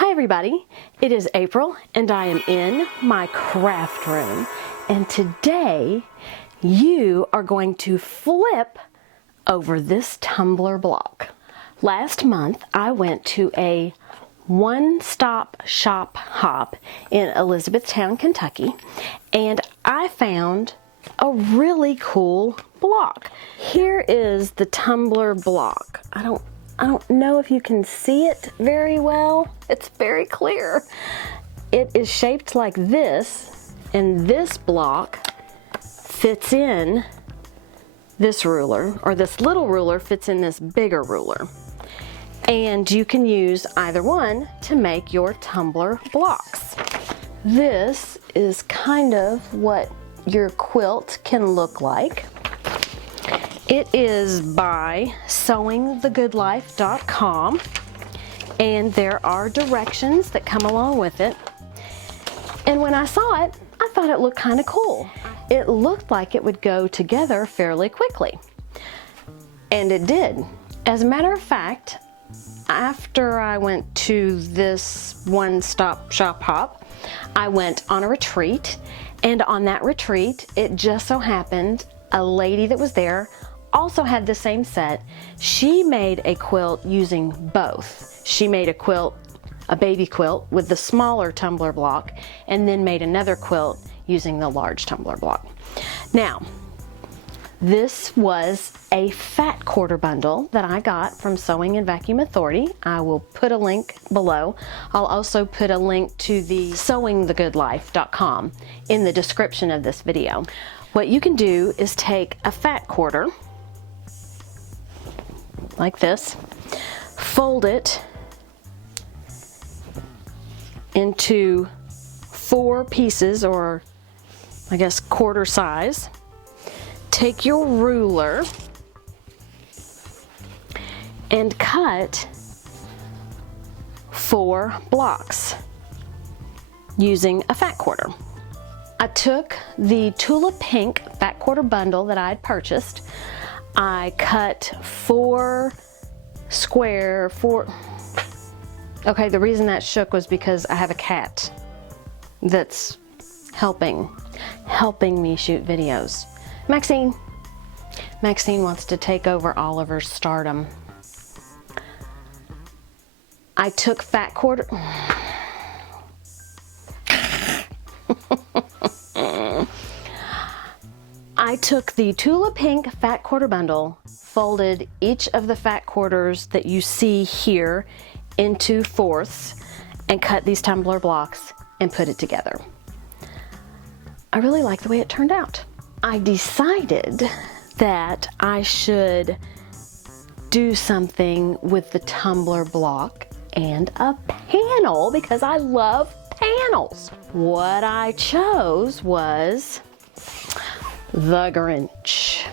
Hi everybody, it is April and I am in my craft room, and today you are going to flip over this tumbler block. Last month I went to a one-stop shop hop in Elizabethtown, Kentucky, and I found a really cool block. Here is the tumbler block. I don't know if you can see it very well. It's very clear. It is shaped like this, and this block fits in this ruler, or this little ruler fits in this bigger ruler. And you can use either one to make your tumbler blocks. This is kind of what your quilt can look like. It is by sewingthegoodlife.com, and there are directions that come along with it. And when I saw it, I thought it looked kind of cool. It looked like it would go together fairly quickly. And it did. As a matter of fact, after I went to this one-stop shop hop, I went on a retreat, and on that retreat, it just so happened a lady that was there also had the same set. She made a quilt using both. She made a quilt, a baby quilt with the smaller tumbler block, and then made another quilt using the large tumbler block. Now, this was a fat quarter bundle that I got from Sewing and Vacuum Authority. I will put a link below. I'll also put a link to the sewingthegoodlife.com in the description of this video. What you can do is take a fat quarter, like this, fold it into 4 pieces, or I guess quarter size. Take your ruler and cut 4 blocks using a fat quarter. I took the Tula pink fat quarter bundle that I had purchased. I cut 4 square, okay, the reason that shook was because I have a cat that's helping me shoot videos. Maxine wants to take over Oliver's stardom. I took fat quarter, I took the Tula pink fat quarter bundle, folded each of the fat quarters that you see here into 4ths, and cut these tumbler blocks and put it together. I really like the way it turned out. I decided that I should do something with the tumbler block and a panel because I love panels. What I chose was the Grinch.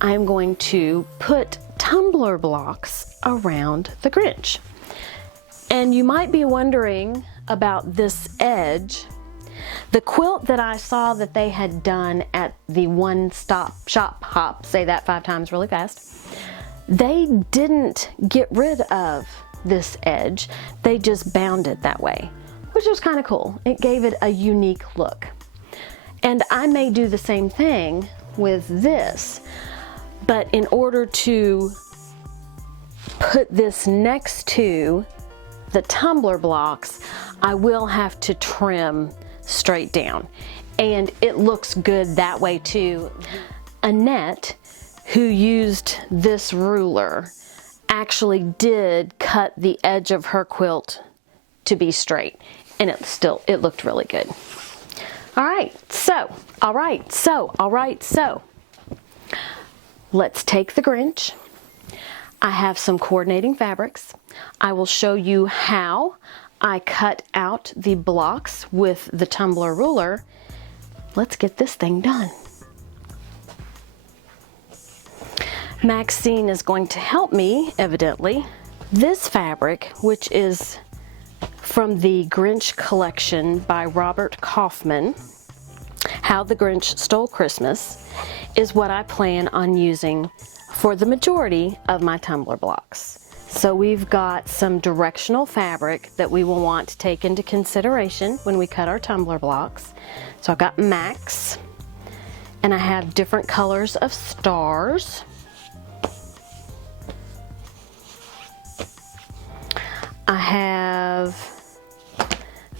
I'm going to put tumbler blocks around the Grinch. And you might be wondering about this edge. The quilt that I saw that they had done at the one-stop shop hop, say that 5 times really fast, they didn't get rid of this edge. They just bound it that way, which was kind of cool. It gave it a unique look. And I may do the same thing with this, but in order to put this next to the tumbler blocks, I will have to trim straight down. And it looks good that way too. Annette, who used this ruler, actually did cut the edge of her quilt to be straight, and it looked really good. All right, so let's take the Grinch. I have some coordinating fabrics. I will show you how I cut out the blocks with the tumbler ruler. Let's get this thing done. Maxine is going to help me, evidently. This fabric, which is from the Grinch collection by Robert Kaufman, How the Grinch Stole Christmas, is what I plan on using for the majority of my tumbler blocks. So we've got some directional fabric that we will want to take into consideration when we cut our tumbler blocks. So I've got Max, and I have different colors of stars. I have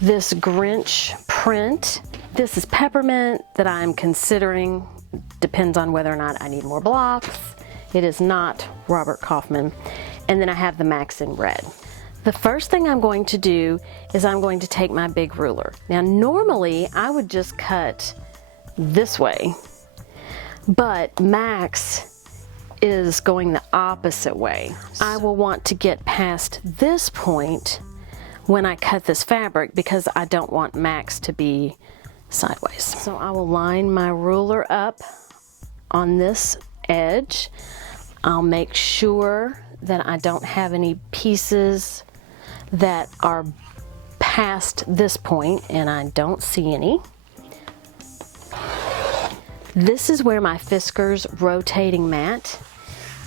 this Grinch print. This is peppermint that I'm considering. Depends on whether or not I need more blocks. It is not Robert Kaufman. And then I have the Max in red. The first thing I'm going to do is I'm going to take my big ruler. Now normally I would just cut this way, but Max is going the opposite way. I will want to get past this point when I cut this fabric because I don't want Max to be sideways. So I will line my ruler up on this edge. I'll make sure that I don't have any pieces that are past this point, and I don't see any. This is where my Fiskars rotating mat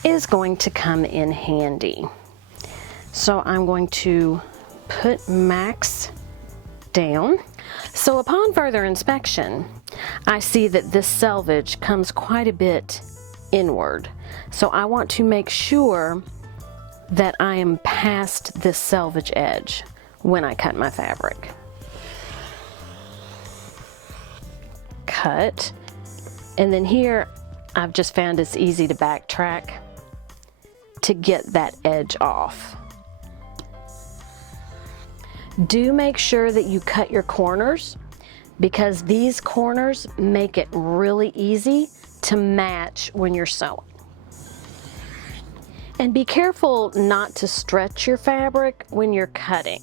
is going to come in handy. So I'm going to put Max down. So upon further inspection, I see that this selvage comes quite a bit inward. So I want to make sure that I am past this selvage edge when I cut my fabric. Cut. And then here, I've just found it's easy to backtrack to get that edge off. Do make sure that you cut your corners because these corners make it really easy to match when you're sewing. And be careful not to stretch your fabric when you're cutting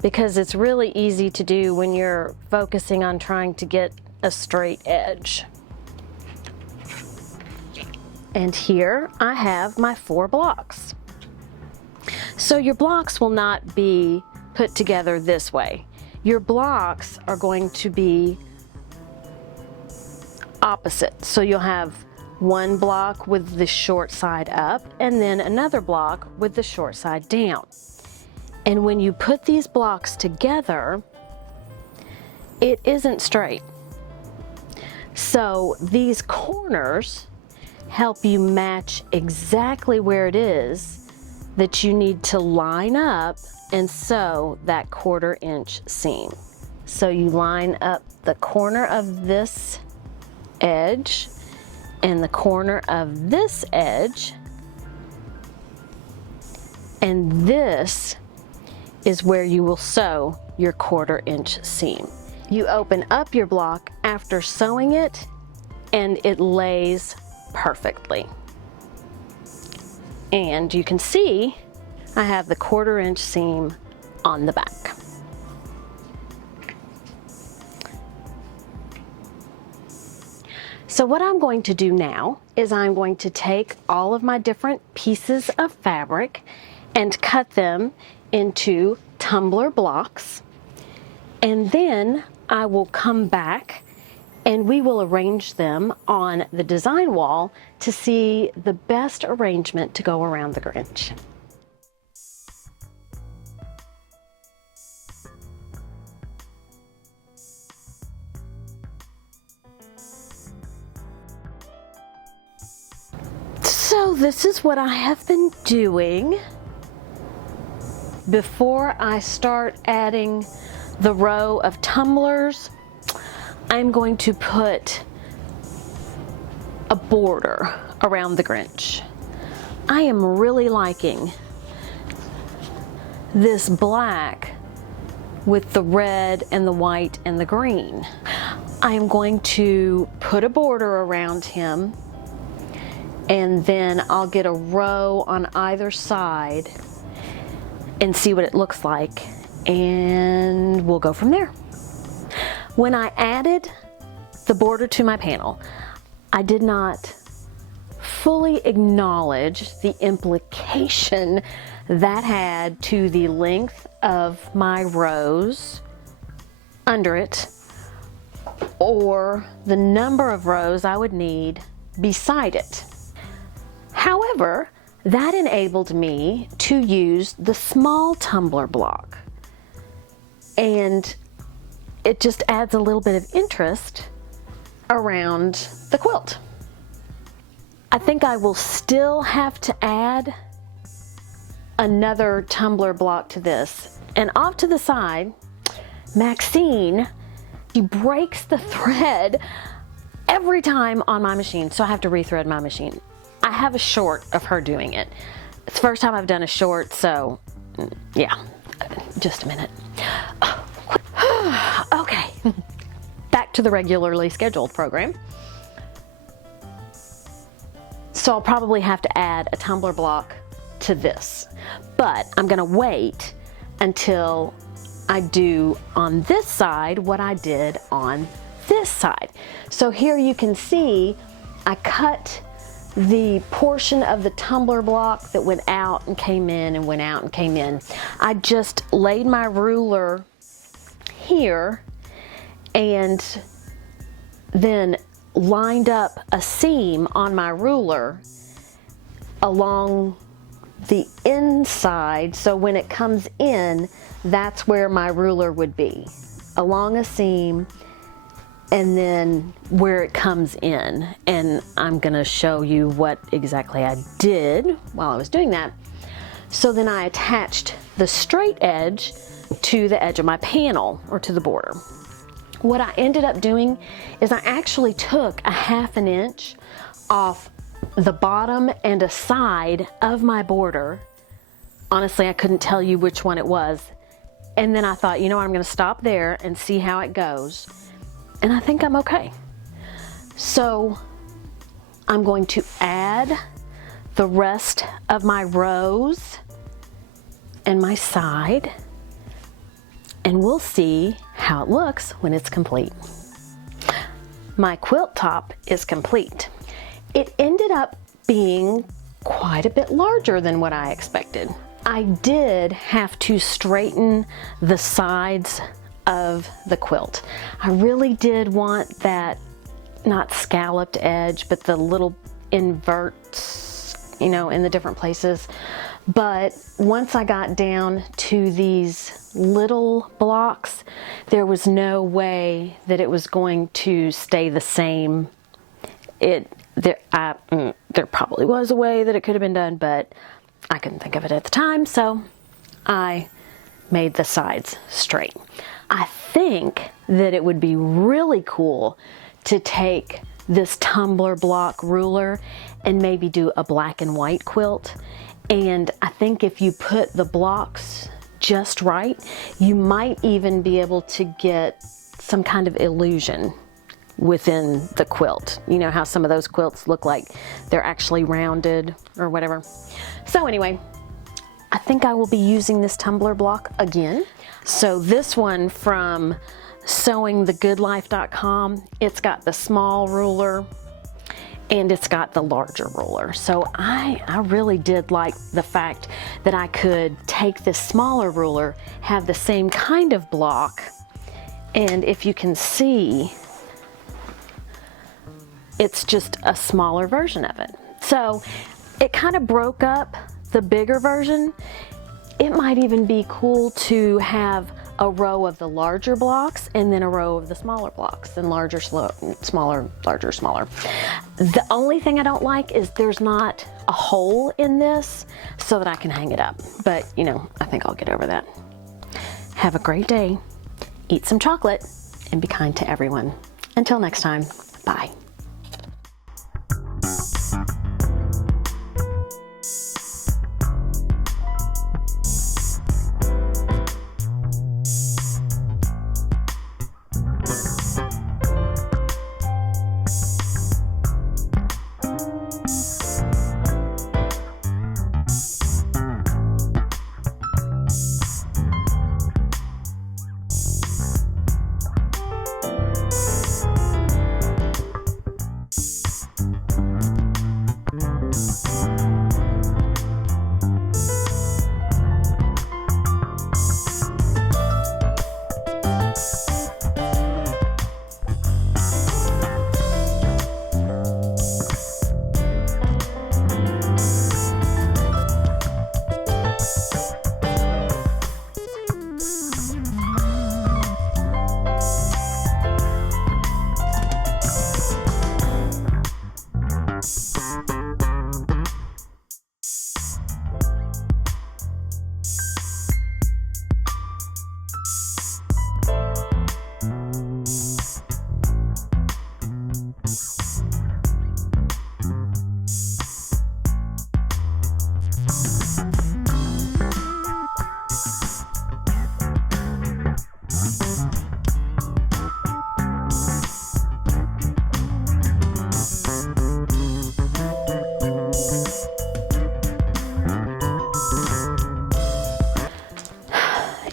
because it's really easy to do when you're focusing on trying to get a straight edge. And here I have my 4 blocks. So your blocks will not be put together this way. Your blocks are going to be opposite. So you'll have one block with the short side up and then another block with the short side down. And when you put these blocks together, it isn't straight. So these corners help you match exactly where it is that you need to line up and sew that 1/4 inch seam. So you line up the corner of this edge and the corner of this edge, and this is where you will sew your 1/4 inch seam. You open up your block after sewing it and it lays perfectly. And you can see I have the 1/4 inch seam on the back. So what I'm going to do now is I'm going to take all of my different pieces of fabric and cut them into tumbler blocks, and then I will come back and we will arrange them on the design wall to see the best arrangement to go around the Grinch. So this is what I have been doing before I start adding the row of tumblers. I'm going to put a border around the Grinch. I am really liking this black with the red and the white and the green. I am going to put a border around him, and then I'll get a row on either side and see what it looks like, and we'll go from there. When I added the border to my panel, I did not fully acknowledge the implication that had to the length of my rows under it, or the number of rows I would need beside it. However, that enabled me to use the small tumbler block. And it just adds a little bit of interest around the quilt. I think I will still have to add another tumbler block to this. And off to the side, Maxine, she breaks the thread every time on my machine, so I have to rethread my machine. I have a short of her doing it. It's the first time I've done a short, so yeah, just a minute. Okay, back to the regularly scheduled program. So I'll probably have to add a tumbler block to this, but I'm gonna wait until I do on this side what I did on this side. So here you can see I cut the portion of the tumbler block that went out and came in and went out and came in. I just laid my ruler here and then lined up a seam on my ruler along the inside, so when it comes in, that's where my ruler would be, along a seam and then where it comes in. And I'm gonna show you what exactly I did while I was doing that. So then I attached the straight edge to the edge of my panel, or to the border. What I ended up doing is I actually took a 1/2 inch off the bottom and a side of my border. Honestly, I couldn't tell you which one it was. And then I thought, you know, I'm gonna stop there and see how it goes. And I think I'm okay. So I'm going to add the rest of my rows and my side, and we'll see how it looks when it's complete. My quilt top is complete. It ended up being quite a bit larger than what I expected. I did have to straighten the sides of the quilt. I really did want that, not scalloped edge, but the little inverts, you know, in the different places. But once I got down to these little blocks, there was no way that it was going to stay the same. There probably was a way that it could have been done, but I couldn't think of it at the time, so I made the sides straight. I think that it would be really cool to take this tumbler block ruler and maybe do a black and white quilt. And I think if you put the blocks just right, you might even be able to get some kind of illusion within the quilt. You know how some of those quilts look like they're actually rounded or whatever. So anyway, I think I will be using this tumbler block again. So this one from sewingthegoodlife.com, it's got the small ruler and it's got the larger ruler. So I really did like the fact that I could take this smaller ruler, have the same kind of block, and if you can see, it's just a smaller version of it. So it kind of broke up the bigger version. It might even be cool to have a row of the larger blocks and then a row of the smaller blocks, and larger, smaller, larger, smaller. The only thing I don't like is there's not a hole in this so that I can hang it up. But, you know, I think I'll get over that. Have a great day. Eat some chocolate and be kind to everyone. Until next time, bye.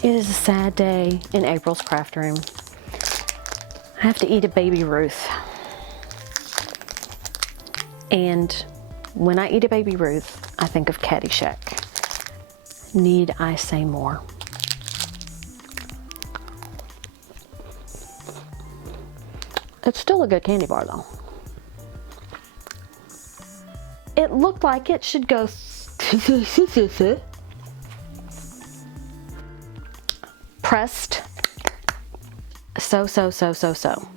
It is a sad day in April's craft room. I have to eat a baby Ruth. And when I eat a baby Ruth, I think of Caddyshack. Need I say more? It's still a good candy bar though. It looked like it should go pressed so.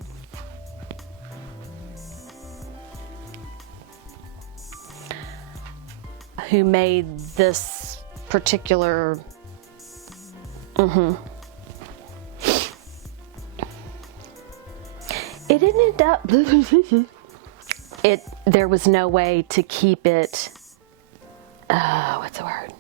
Who made this particular It ended up there was no way to keep it what's the word?